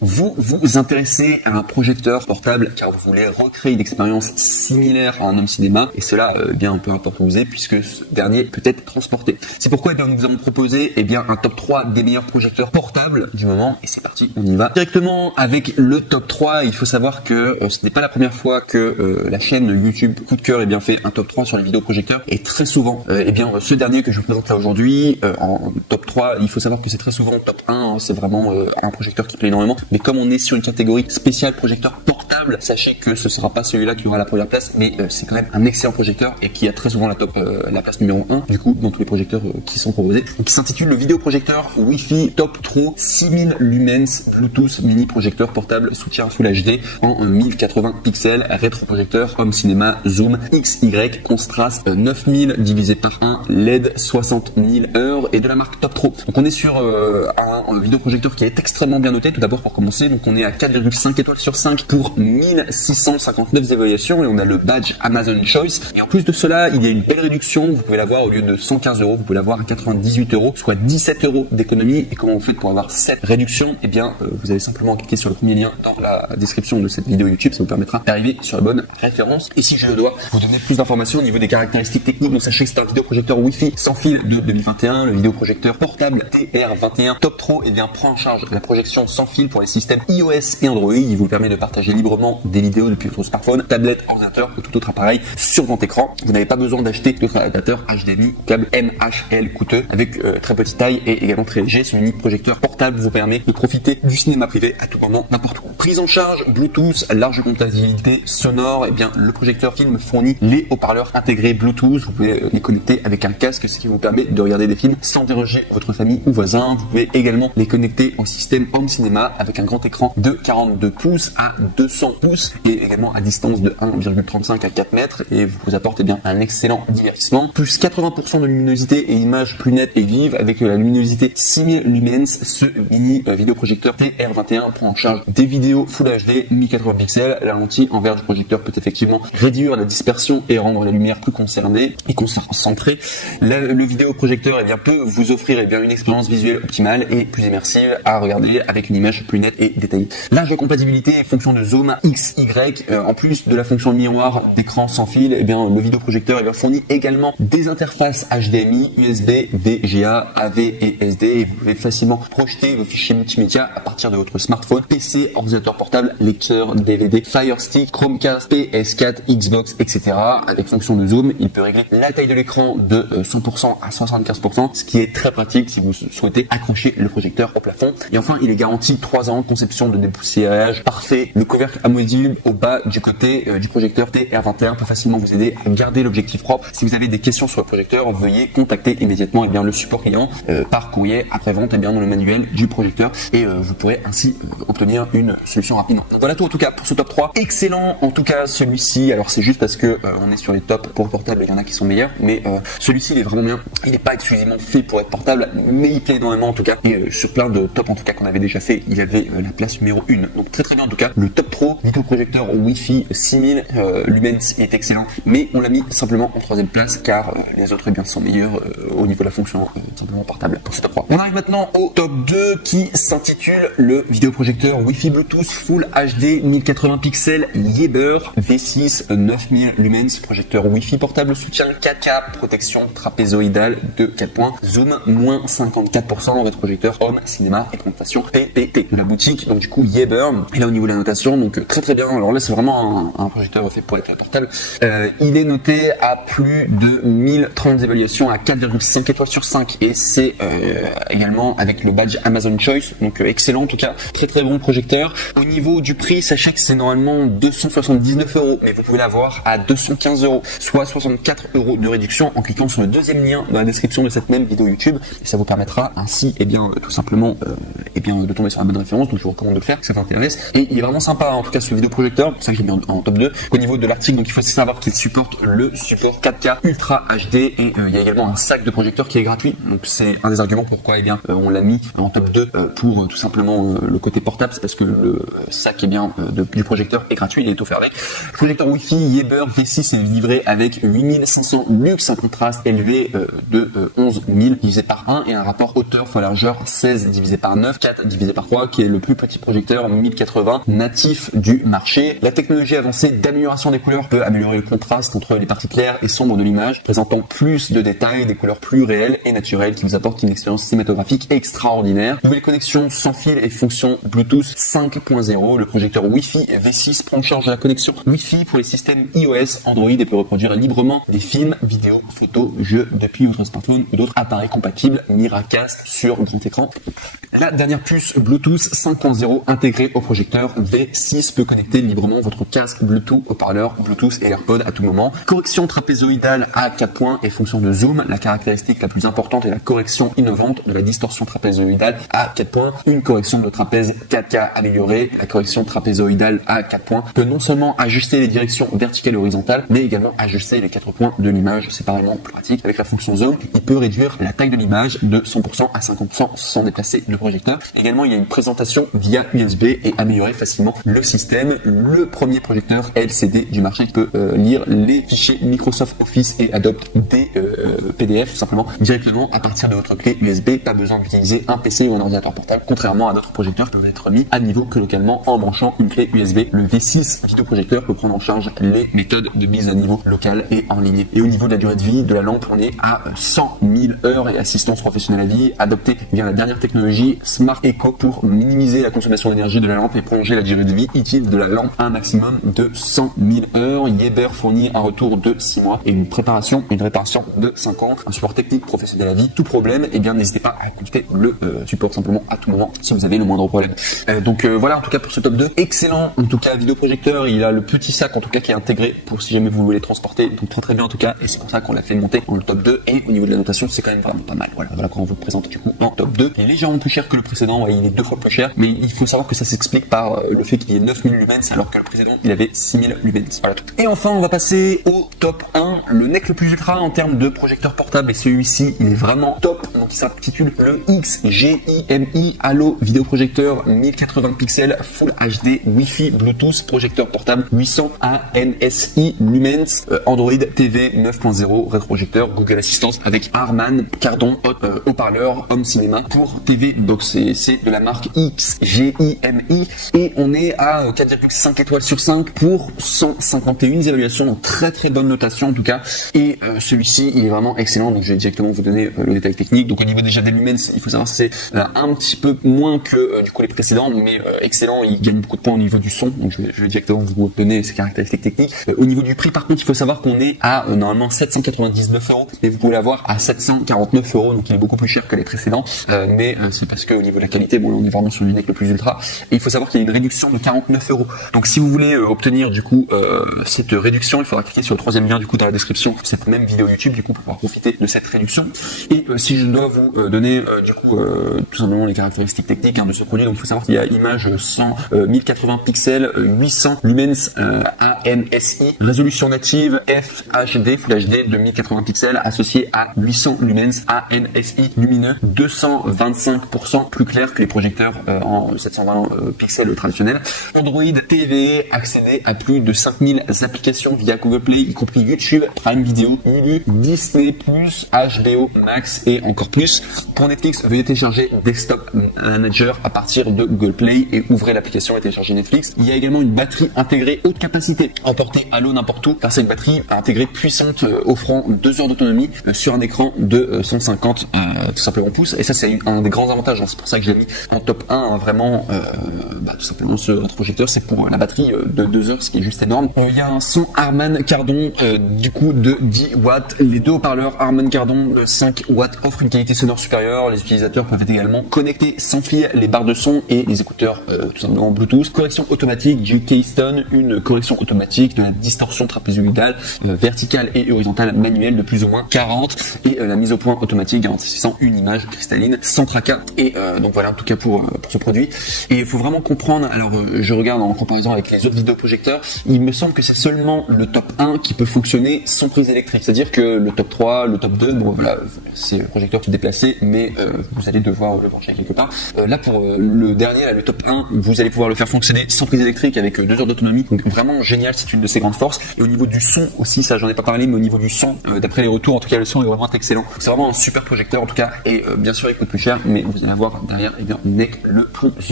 Vous vous intéressez à un projecteur portable car vous voulez recréer une expérience similaire à un home cinéma et cela bien peu importe où vous êtes puisque ce dernier peut être transporté. C'est pourquoi nous vous avons proposé un top 3 des meilleurs projecteurs portables du moment et c'est parti, on y va directement avec le top 3. Il faut savoir que ce n'est pas la première fois que la chaîne YouTube Coup de Cœur fait un top 3 sur les vidéoprojecteurs et très souvent ce dernier que je vous présente là aujourd'hui en top 3, il faut savoir que c'est très souvent top 1, c'est vraiment un projecteur qui plaît énormément. Mais comme on est sur une catégorie spéciale projecteur portable, sachez que ce sera pas celui-là qui aura la première place, mais c'est quand même un excellent projecteur et qui a très souvent la place numéro 1 du coup dans tous les projecteurs qui sont proposés. Donc, qui s'intitule le vidéoprojecteur Wi-Fi Top Pro 6000 lumens Bluetooth mini projecteur portable soutien Full HD en 1080 pixels, rétroprojecteur home cinéma zoom XY contraste 9000 divisé par 1 LED 60 000 heures et de la marque Top Pro. Donc on est sur un vidéoprojecteur qui est extrêmement bien noté. Tout d'abord pour commencer, donc on est à 4,5 étoiles sur 5 pour 1659 évaluations et on a le badge Amazon Choice. Et en plus de cela, il y a une belle réduction. Vous pouvez l'avoir au lieu de 115 €, vous pouvez l'avoir à 98 €, soit 17 € d'économie. Et comment vous faites pour avoir cette réduction? Vous avez simplement cliqué sur le premier lien dans la description de cette vidéo YouTube, ça vous permettra d'arriver sur la bonne référence. Et si je dois vous donner plus d'informations au niveau des caractéristiques techniques, donc sachez que c'est un vidéoprojecteur Wi-Fi sans fil de 2021, le vidéoprojecteur portable TR21 Top Pro prend en charge la projection sans fil pour les systèmes iOS et Android. Il vous permet de partager librement des vidéos depuis votre smartphone, tablette, ordinateur ou tout autre appareil sur votre écran. Vous n'avez pas besoin d'acheter d'autres adaptateurs HDMI ou câble MHL coûteux avec très petite taille et également très léger. Ce mini projecteur portable vous permet de profiter du cinéma privé à tout moment, n'importe où. Prise en charge Bluetooth, large compatibilité sonore. Le projecteur film fournit les haut-parleurs intégrés Bluetooth. Vous pouvez les connecter avec un casque, ce qui vous permet de regarder des films sans déranger votre famille ou voisins. Vous pouvez également les connecter au système home cinéma avec un grand écran de 42 pouces à 200 pouces et également à distance de 1,35 à 4 mètres et vous apporte un excellent divertissement. Plus 80% de luminosité et images plus nettes et vives avec la luminosité 6000 lumens. Ce mini vidéoprojecteur TR21 prend en charge des vidéos Full HD 1080 pixels. La lentille en verre du projecteur peut effectivement réduire la dispersion et rendre la lumière plus concernée et concentrée. Le vidéoprojecteur peut vous offrir une expérience visuelle optimale et plus immersive à regarder avec une image plus nette et détaillée. Large compatibilité et fonction de zoom XY. En plus de la fonction miroir d'écran sans fil, le vidéoprojecteur fournit également des interfaces HDMI, USB, VGA, AV et SD et vous pouvez facilement projeter vos fichiers multimédia à partir de votre smartphone, PC, ordinateur portable, lecteur, DVD, Fire Stick, Chromecast, PS4, Xbox, etc. Avec fonction de zoom, il peut régler la taille de l'écran de 100% à 175%, ce qui est très pratique si vous souhaitez accrocher le projecteur au plafond. Et enfin, il est garanti 3 ans, conception de dépoussiérage parfait. Le couvercle amovible au bas du côté du projecteur TR21 peut facilement vous aider à garder l'objectif propre. Si vous avez des questions sur le projecteur, veuillez contacter immédiatement le support client par courrier après-vente dans le manuel du projecteur et vous pourrez ainsi obtenir une solution rapidement. Voilà tout en tout cas pour ce top 3. Excellent en tout cas celui-ci. Alors c'est juste parce que on est sur les tops pour portable, il y en a qui sont meilleurs, mais celui-ci il est vraiment bien. Il n'est pas exclusivement fait pour être portable, mais il plaît énormément en tout cas. Et sur plein de tops en tout cas qu'on avait déjà fait, il avait la place numéro 1. Donc très bien en tout cas. Le Top Pro vidéoprojecteur Wi-Fi 6000 lumens est excellent, mais on l'a mis simplement en 3e place car les autres sont meilleurs au niveau de la fonction simplement portable pour ce top 3. On arrive maintenant au top 2 qui s'intitule le vidéoprojecteur Wi-Fi Bluetooth Full HD 1080 pixels Yeber V6 9000 lumens, projecteur Wi-Fi portable soutien 4K, protection trapézoïdale de 4 points, zoom moins 54%, rétroprojecteur home cinéma et présentation PPT de la boutique, donc du coup Yeber. Et là au niveau de la notation, donc très bien. Alors là c'est vraiment un projecteur fait pour être portable. Il est noté à plus de 1030 évaluations à 4,5 étoiles sur 5 et c'est également avec le badge Amazon Choice, donc excellent en tout cas, très bon projecteur. Au niveau du prix, sachez que c'est normalement 279 €, mais vous pouvez l'avoir à 215 €, soit 64 € de réduction en cliquant sur le deuxième lien dans la description de cette même vidéo YouTube et ça vous permettra ainsi tout simplement de tomber sur la bonne référence. Donc je vous recommande de le faire si ça t'intéresse et il est vraiment sympa. tout cas ce vidéoprojecteur, c'est ça que j'ai mis en top 2. Au niveau de l'article, donc il faut aussi savoir qu'il supporte le support 4K Ultra HD et il y a également un sac de projecteur qui est gratuit. Donc c'est un des arguments pourquoi on l'a mis en top 2 pour tout simplement le côté portable, c'est parce que le sac du projecteur est gratuit, il est offert avec. Le projecteur Wi-Fi Yaeber V6 est livré avec 8500 lux, un contraste élevé de 11 000 divisé par 1 et un rapport hauteur fois largeur 16 divisé par 9, 4 divisé par 3 qui est le plus petit projecteur 1080 natif du marché. La technologie avancée d'amélioration des couleurs peut améliorer le contraste entre les parties claires et sombres de l'image, présentant plus de détails, des couleurs plus réelles et naturelles qui vous apportent une expérience cinématographique extraordinaire. Nouvelle connexion sans fil et fonction Bluetooth 5.0. Le projecteur Wi-Fi V6 prend en charge la connexion Wi-Fi pour les systèmes iOS, Android et peut reproduire librement des films, vidéos, photos, jeux depuis votre smartphone ou d'autres appareils compatibles Miracast sur grand écran. La dernière puce Bluetooth 5.0 intégrée au projecteur V6 peut connecter librement votre casque Bluetooth, haut-parleur Bluetooth et AirPod à tout moment. Correction trapézoïdale à 4 points et fonction de zoom. La caractéristique la plus importante est la correction innovante de la distorsion trapézoïdale à 4 points. Une correction de trapèze 4K améliorée. La correction trapézoïdale à 4 points peut non seulement ajuster les directions verticales et horizontales, mais également ajuster les 4 points de l'image séparément. Plus pratique. Avec la fonction zoom, il peut réduire la taille de l'image de 100% à 50% sans déplacer le projecteur. Également, il y a une présentation via USB et améliorer facilement le système. Le premier projecteur LCD du marché qui peut lire les fichiers Microsoft Office et Adobe des PDF tout simplement directement à partir de votre clé USB. Pas besoin d'utiliser un PC ou un ordinateur portable, contrairement à d'autres projecteurs qui peuvent être mis à niveau que localement en branchant une clé USB. Le V6 vidéoprojecteur peut prendre en charge les méthodes de mise à niveau local et en ligne. Et au niveau de la durée de vie de la lampe, on est à 100 000 heures et assistance professionnelle à vie adoptée via la dernière technologie Smart Eco pour minimiser la consommation d'énergie de la lampe et prolonger la durée de vie utile de la lampe à un maximum de 100 000 heures. Yaeber fournit un retour de 6 mois et une réparation de 5 ans. Un support technique professionnel à vie. Tout problème, eh bien n'hésitez pas à consulter le support simplement à tout moment si vous avez le moindre problème. Voilà en tout cas pour ce top 2. Excellent en tout cas vidéoprojecteur. Il a le petit sac en tout cas qui est intégré pour si jamais vous voulez transporter. Donc très bien en tout cas et c'est pour ça qu'on l'a fait monter dans le top 2 et au niveau de la notation c'est quand même vraiment pas mal. Voilà quand on vous le présente du coup en top 2. Il est légèrement plus cher que le précédent, il est 2 fois plus cher mais il faut savoir que ça s'explique par le fait qu'il y ait 9000 lumens alors que le précédent il avait 6000 lumens. Voilà tout. Et enfin on va passer au top 1, le NEC le plus ultra en termes de projecteur portable et celui-ci il est vraiment top. Donc il s'intitule le XGIMI Halo vidéoprojecteur 1080 pixels Full HD Wi-Fi Bluetooth projecteur portable 800 ANSI lumens Android TV 9.0 rétroprojecteur Google Assistance avec Harman Kardon haut-parleur Home Cinéma pour TV Box. C'est de la marque XGIMI et on est à 4,5 étoiles sur 5 pour 151 évaluations en très bonne notation en tout cas et celui-ci il est vraiment excellent donc je vais directement vous donner le détail technique. Donc au niveau déjà des lumens il faut savoir que c'est un petit peu moins que du coup les précédents mais excellent, il gagne beaucoup de points au niveau du son donc je vais directement vous donner ses caractéristiques techniques. Au niveau du prix par contre il faut savoir qu'on est à normalement 799 € mais vous pouvez l'avoir à 749 € donc il est beaucoup plus cher que les précédents mais c'est parce que au niveau de la qualité bon on est vraiment sur le NEC le plus ultra et il faut savoir qu'il y a une réduction de 49 €. Donc si vous voulez obtenir du coup cette réduction il faudra cliquer sur le troisième lien du coup dans la description de cette même vidéo YouTube du coup pour pouvoir profiter de cette réduction. Et si je dois vous donner du coup tout simplement les caractéristiques techniques de ce produit, donc il faut savoir qu'il y a image 100 1080 pixels 800 lumens ANSI résolution native FHD Full HD de 1080 pixels associé à 800 lumens ANSI lumineux 225% plus clair que les projecteurs en 720 pixels traditionnels. Android TV accéder à plus de 5000 applications via Google Play y compris YouTube, Prime Video, Hulu, Disney+, HBO Max et encore plus. Pour Netflix, veuillez télécharger Desktop Manager à partir de Google Play et ouvrez l'application et téléchargez Netflix. Il y a également une batterie intégrée haute capacité, emportée à l'eau n'importe où, car c'est une batterie intégrée puissante offrant 2 heures d'autonomie sur un écran de 150 tout simplement pouces. Et ça c'est un des grands avantages, c'est pour ça que je l'ai mis en top 1 vraiment tout simplement ce rétroprojecteur, c'est pour la batterie de 2 heures, ce qui est juste énorme. Il y a un son Harman Kardon du coup de 10 watts. Les deux haut-parleurs Harman Kardon de 5 watts offrent une qualité qualité sonore supérieure, les utilisateurs peuvent également connecter sans fil les barres de son et les écouteurs tout simplement Bluetooth. Correction automatique du Keystone, une correction automatique de la distorsion trapézoïdale, verticale et horizontale manuelle de plus ou moins 40 et la mise au point automatique garantissant une image cristalline sans tracas. Et donc voilà, en tout cas pour ce produit. Et il faut vraiment comprendre, alors je regarde en comparaison avec les autres vidéoprojecteurs, il me semble que c'est seulement le top 1 qui peut fonctionner sans prise électrique. C'est-à-dire que le top 3, le top 2, bon voilà, c'est le projecteur qui est déplacé, mais vous allez devoir le brancher quelque part. Là pour le dernier, là, le top 1, vous allez pouvoir le faire fonctionner sans prise électrique avec 2 heures d'autonomie. Donc vraiment génial, c'est une de ses grandes forces. Et au niveau du son aussi, ça j'en ai pas parlé, mais au niveau du son, d'après les retours, en tout cas le son est vraiment excellent. C'est vraiment un super projecteur en tout cas, et bien sûr il coûte plus cher, mais vous allez avoir derrière, eh bien, NEC le produit.